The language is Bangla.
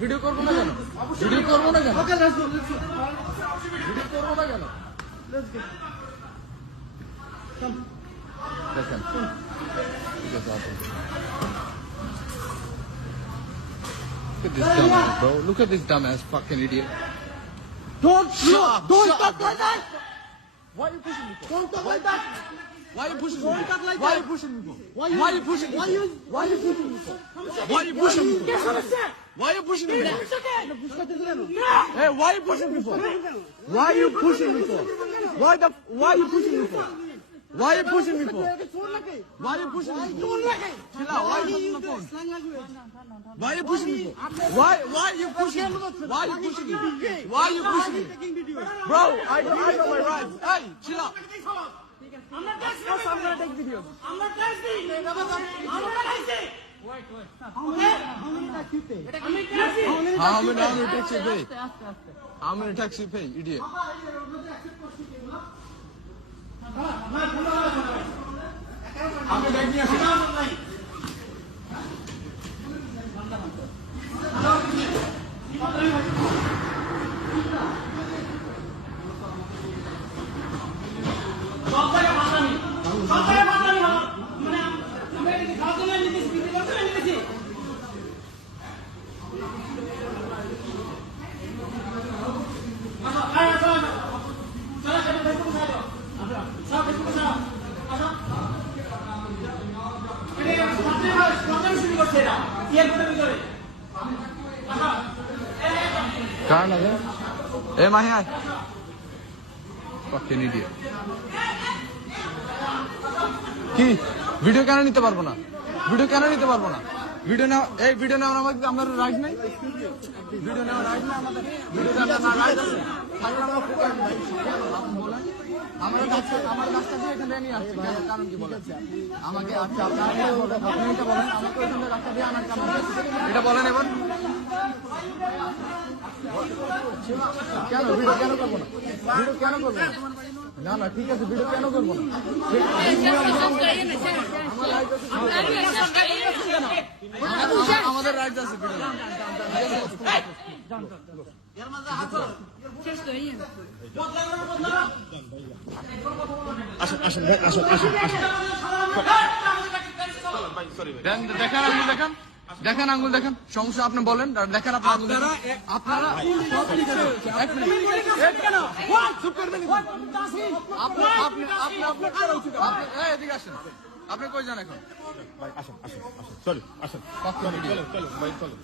ভিডিও করবো না কেন? ভিডিও করবো না কেন? ভিডিও করবো না কেন? দেখেন Look at this dumbass fucking idiot. Don't Don't talk like that. Why are you pushing me for? Don't talk like that. Why are you pushing me? Don't talk like Why are that. you pushing me for? Why Why are you pushing me? Why you pushing me for? Why are you pushing me for? Get on the set. Why are you pushing me for? Push করতে দিলেন Hey, why are you pushing me for? Why are you pushing me for? Why are you pushing me for? Why are you pushing me for? চোর লাগে Why are you pushing me চোর for? লাগে Chill out. Why are you pushing me for? Slang লাগবে Why are you pushing me for? Why are you pushing me? Why are you pushing me? Why are you pushing me? Taking video Bro, I know my rights. Hey, chill out. আমরা ট্যাক্স আমরা টেক ভিডিও আমরা ট্যাক্স দিই আমরা ট্যাক্স দিই How many taxi pay? How many taxi pay, idiot? আমি ব্যাগ নিয়ে আসি। কার লাগে? এ মাহি আয়। Fucking idiot. কি ভিডিও কেন নিতে পারবো না? ভিডিও কেন নিতে পারবো না? ভিডিও নাও, এই ভিডিও নেওয়ার আমাদের রাইট নাই? ভিডিও নেওয়ার রাইট না আমাদের? ভিডিও নেওয়ার রাইট আছে? তাহলে আমরা ফোকাস ভাই বলেন। আমার কাছটা দিয়ে এখানে নিয়ে আসছে কারণ কি বলেন? আমাকে আচ্ছা আপনারা আপনি এটা বলেন আমাকে ওখানে রাস্তা দিয়ে আনার কারণ এটা বলেন এবার। কেন ভিডিও কেন করবো না? ভিডিও কেন করবো না? না না ঠিক আছে ভিডিও কেন করবো না? আমাদের রাইট আছে ভিডিও। দেখেন আঙ্গুল দেখেন সমস্যা আপনি বলেন দেখেন আপনারা এদিকে আসেন আপনি কই যান এখন? আসেন, সরি আসেন, চলো ভাই চলো।